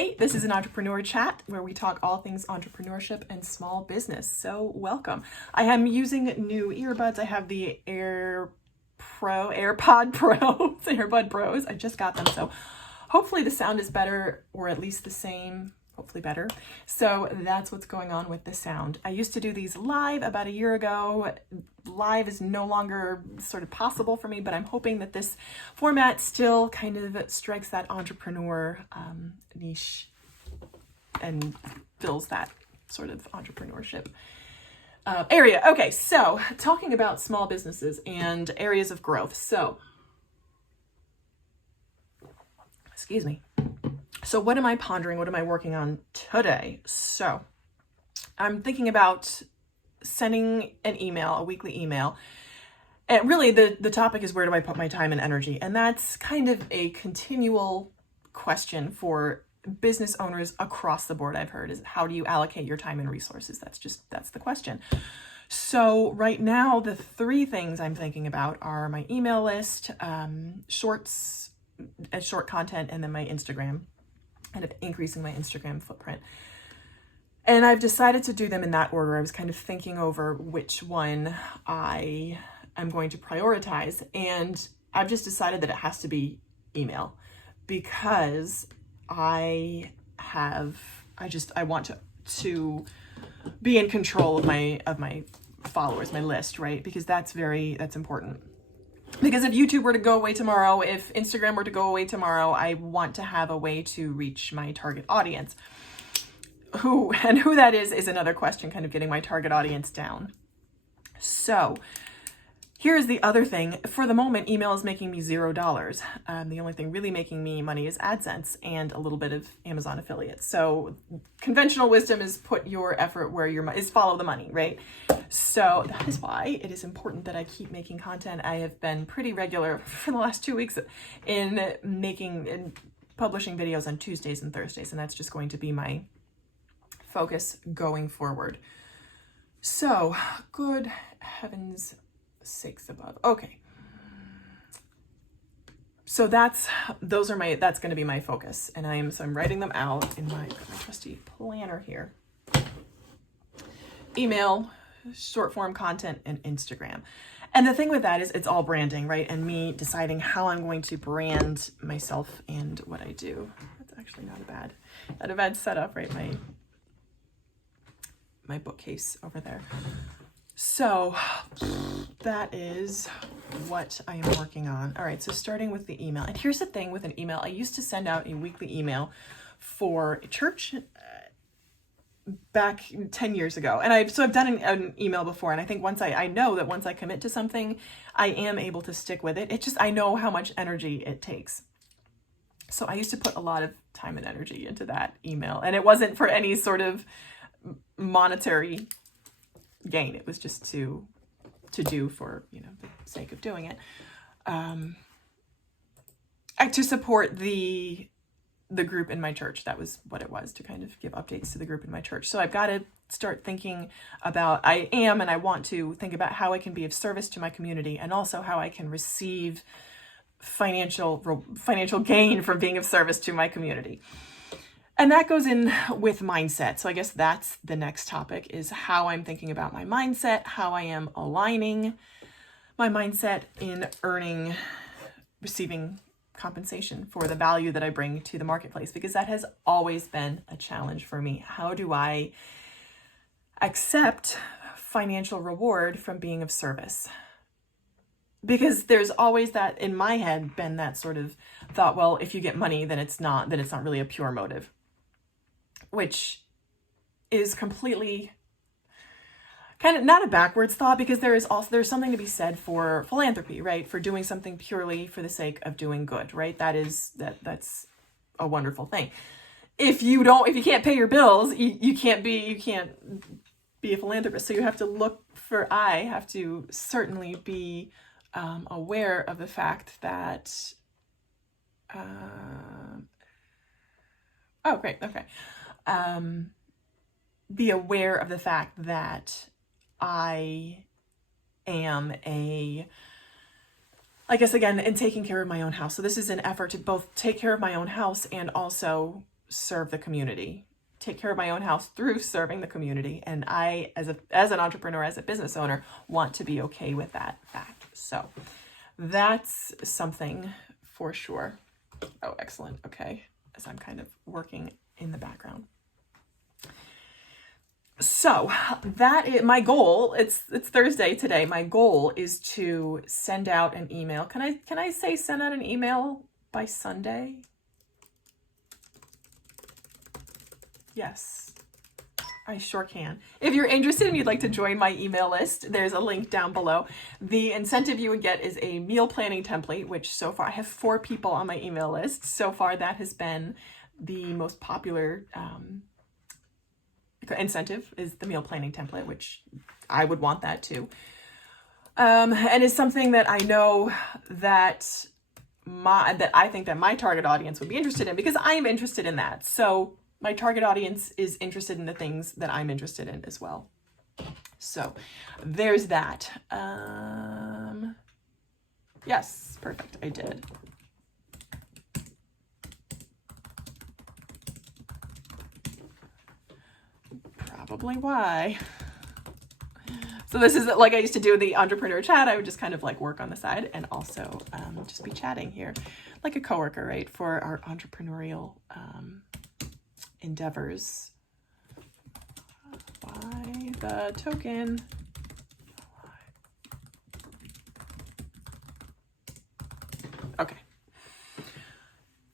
Hey, this is an entrepreneur chat where we talk all things entrepreneurship and small business. So welcome. I am using new earbuds. I have the AirPod Pro, the AirBud Pros. I just got them. So hopefully the sound is better, or at least the same, hopefully better. So that's what's going on with the sound. I used to do these live about a year ago. Live is no longer sort of possible for me, but I'm hoping that this format still kind of strikes that entrepreneur niche and fills that sort of entrepreneurship area. Okay, so talking about small businesses and areas of growth. So, excuse me. So what am I pondering? What am I working on today? So I'm thinking about sending an email, a weekly email. And really the topic is, where do I put my time and energy? And that's kind of a continual question for business owners across the board. I've heard is, how do you allocate your time and resources? That's the question. So right now, the three things I'm thinking about are my email list, shorts, short content, and then my Instagram, kind of increasing my Instagram footprint. And I've decided to do them in that order. I was kind of thinking over which one I am going to prioritize. And I've just decided that it has to be email, because I want to be in control of my followers, my list, right? Because that's important. Because if YouTube were to go away tomorrow, if Instagram were to go away tomorrow, I want to have a way to reach my target audience. Who that is another question, kind of getting my target audience down. So here's the other thing. For the moment, email is making me $0. The only thing really making me money is AdSense and a little bit of Amazon affiliates. So conventional wisdom is put your effort where is follow the money, right? So that is why it is important that I keep making content. I have been pretty regular for the last 2 weeks in publishing videos on Tuesdays and Thursdays, and that's just going to be my focus going forward. So, good heavens sakes above. Okay. So that's going to be my focus, and I'm writing them out in my trusty planner here. Email, short form content, and Instagram. And the thing with that is, it's all branding, right? And me deciding how I'm going to brand myself and what I do. That's actually not a bad setup, right? My bookcase over there. So that is what I am working on. All right, so starting with the email. And here's the thing with an email. I used to send out a weekly email for a church back 10 years ago. And I've done an email before. And I think I know that once I commit to something, I am able to stick with it. It's just, I know how much energy it takes. So I used to put a lot of time and energy into that email. And it wasn't for any sort of monetary gain. It was just to do for, the sake of doing it. To support the group in my church. That was what it was, to kind of give updates to the group in my church. So I've got to start thinking about, and I want to think about how I can be of service to my community, and also how I can receive financial gain from being of service to my community. And that goes in with mindset. So I guess that's the next topic, is how I'm thinking about my mindset, how I am aligning my mindset in receiving compensation for the value that I bring to the marketplace, because that has always been a challenge for me. How do I accept financial reward from being of service? Because there's always that, in my head, been that sort of thought, well, if you get money, then it's not really a pure motive. Which is completely kind of not a backwards thought, because there's something to be said for philanthropy, right? For doing something purely for the sake of doing good, right? That's a wonderful thing. If you can't pay your bills, you can't be a philanthropist. So you have to I have to certainly be aware of the fact that, oh, great. Okay. Be aware of the fact that I am in taking care of my own house. So this is an effort to both take care of my own house and also serve the community, take care of my own house through serving the community. And I, as an entrepreneur, as a business owner, want to be okay with that fact. So that's something for sure. Oh, excellent. Okay. As I'm kind of working in the background. So that is my goal. It's Thursday today. My goal is to send out an email. Can I say send out an email by Sunday? Yes, I sure can. If you're interested and you'd like to join my email list, there's a link down below. The incentive you would get is a meal planning template, which so far I have 4 people on my email list. So far that has been the most popular incentive, is the meal planning template, which I would want that too. And is something that I know that I think that my target audience would be interested in, because I am interested in that. So my target audience is interested in the things that I'm interested in as well. So there's that. Yes, perfect. I did. Probably why. So this is like I used to do the entrepreneur chat. I would just kind of like work on the side and also just be chatting here like a coworker, right, for our entrepreneurial endeavors. Buy the token. Okay.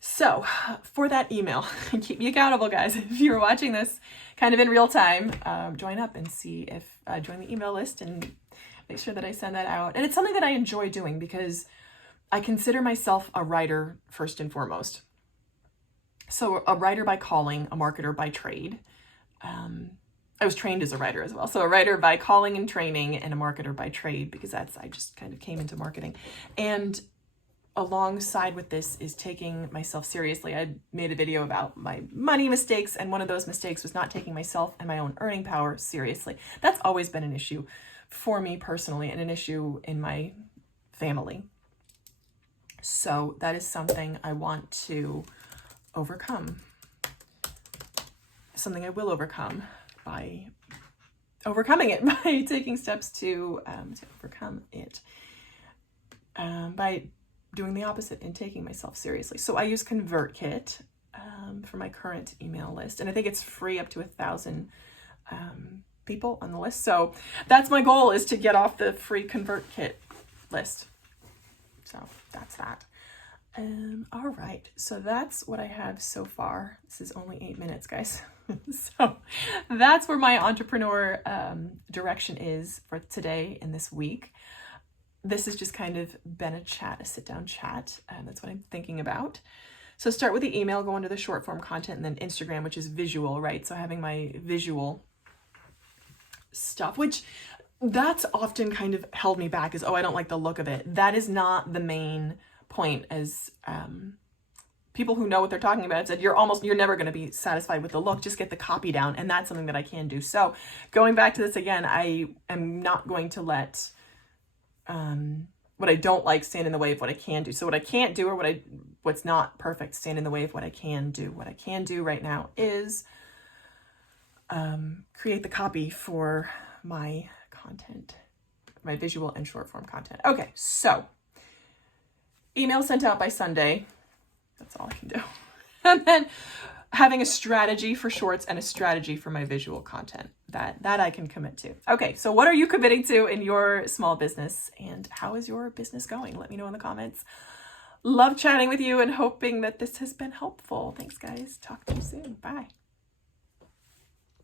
So for that email, keep me accountable, guys. If you're watching this kind of in real time, join up and see if, join the email list and make sure that I send that out. And it's something that I enjoy doing because I consider myself a writer first and foremost. So a writer by calling, a marketer by trade. I was trained as a writer as well. So a writer by calling and training, and a marketer by trade, because I just kind of came into marketing. And alongside with this is taking myself seriously. I made a video about my money mistakes, and one of those mistakes was not taking myself and my own earning power seriously. That's always been an issue for me personally, and an issue in my family. So that is something I want to overcome. Something I will overcome by overcoming it, by taking steps to overcome it, by doing the opposite and taking myself seriously. So I use ConvertKit for my current email list, and I think it's free up to 1,000 people on the list. So that's my goal, is to get off the free ConvertKit list. So that's that. All right, so that's what I have so far. This is only 8 minutes, guys. So that's where my entrepreneur direction is for today and this week. This has just kind of been a chat, a sit-down chat. That's what I'm thinking about. So start with the email, go into the short form content, and then Instagram, which is visual, right? So having my visual stuff, which that's often kind of held me back, is, oh, I don't like the look of it. That is not the main point, as people who know what they're talking about said, you're never going to be satisfied with the look, just get the copy down. And that's something that I can do. So going back to this again, I am not going to let what I don't like stand in the way of what I can do. So what I can't do, or what's not perfect, stand in the way of what I can do. What I can do right now is create the copy for my content, my visual and short form content. Okay, so email sent out by Sunday. That's all I can do. And then having a strategy for shorts and a strategy for my visual content. That I can commit to. Okay, so what are you committing to in your small business, and how is your business going? Let me know in the comments. Love chatting with you and hoping that this has been helpful. Thanks, guys. Talk to you soon. Bye.